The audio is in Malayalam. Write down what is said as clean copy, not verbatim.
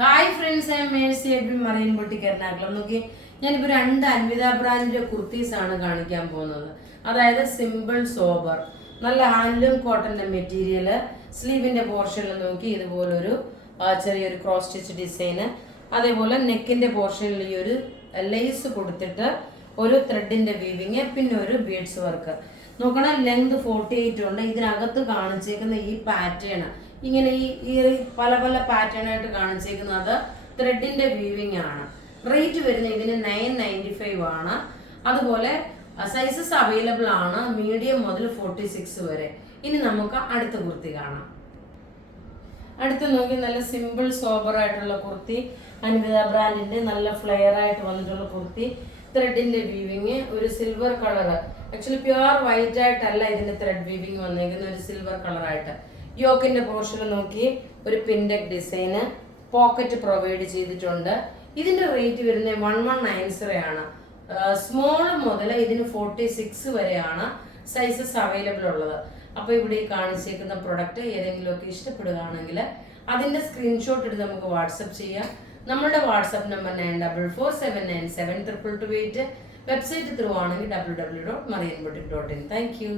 Hi friends, I am Mercy Aby marine boutique Ernakulam. നോക്കി, ഞാനിപ്പോൾ 2 അൻവിത ബ്രാൻഡിന്റെ കുർത്തീസ് ആണ് കാണിക്കാൻ പോകുന്നത്. അതായത് സിമ്പിൾ സോബർ, നല്ല ഹാൻഡ്ലൂം കോട്ടന്റെ മെറ്റീരിയൽ. സ്ലീവിന്റെ പോർഷനിൽ നോക്കി ഇതുപോലൊരു ചെറിയൊരു ക്രോസ് സ്റ്റിച്ച് ഡിസൈന്, അതേപോലെ നെക്കിന്റെ പോർഷനിൽ ഈ ഒരു ലേസ് കൊടുത്തിട്ട് ഒരു ത്രെഡിന്റെ വീവിങ്, പിന്നെ ഒരു ബീഡ്സ് വർക്ക്. നോക്കണം, ലെങ്ത് 48 ഉണ്ട്. ഇതിനകത്ത് കാണിച്ചേക്കുന്ന ഈ പാറ്റേൺ ഇങ്ങനെ ഈ പല പല പാറ്റേൺ ആയിട്ട് കാണിച്ചേക്കുന്നത് ത്രെഡിന്റെ വീവിങ് ആണ്. റേറ്റ് വരുന്നത് ഇതിന് 995 ആണ്. അതുപോലെ സൈസസ് അവൈലബിൾ ആണ്, മീഡിയം മുതൽ 46 വരെ. ഇനി നമുക്ക് അടുത്ത കുർത്തി കാണാം. അടുത്ത് നോക്കി, നല്ല സിമ്പിൾ സോബർ ആയിട്ടുള്ള കുർത്തി, അൻവിത ബ്രാൻഡിന്റെ നല്ല ഫ്ലെയർ ആയിട്ട് വന്നിട്ടുള്ള കുർത്തി. ത്രെഡിന്റെ വീവിങ്, ഒരു silver colour, actually pure white ആയിട്ടല്ല ഇതിന്റെ ത്രെഡ് വീവിങ് വന്നേക്കുന്ന, ഒരു സിൽവർ കളർ ആയിട്ട്. യോക്കിന്റെ പോർഷനിൽ നോക്കി ഒരു പിൻഡെക് ഡിസൈന്, പോക്കറ്റ് പ്രൊവൈഡ് ചെയ്തിട്ടുണ്ട്. ഇതിന്റെ റേറ്റ് വരുന്നത് 1190 ആണ്. സ്മോൾ മുതൽ ഇതിന് 46 വരെയാണ് സൈസസ് അവൈലബിൾ ഉള്ളത്. അപ്പോൾ ഇവിടെ ഈ കാണിച്ചേക്കുന്ന പ്രൊഡക്റ്റ് ഏതെങ്കിലുമൊക്കെ ഇഷ്ടപ്പെടുകയാണെങ്കിൽ അതിന്റെ സ്ക്രീൻഷോട്ട് എടുത്ത് നമുക്ക് വാട്സപ്പ് ചെയ്യാം. നമ്മുടെ വാട്സപ്പ് നമ്പർ 9447972228. വെബ്സൈറ്റ് ത്രൂ ആണെങ്കിൽ www.marianboutique.in. Thank you.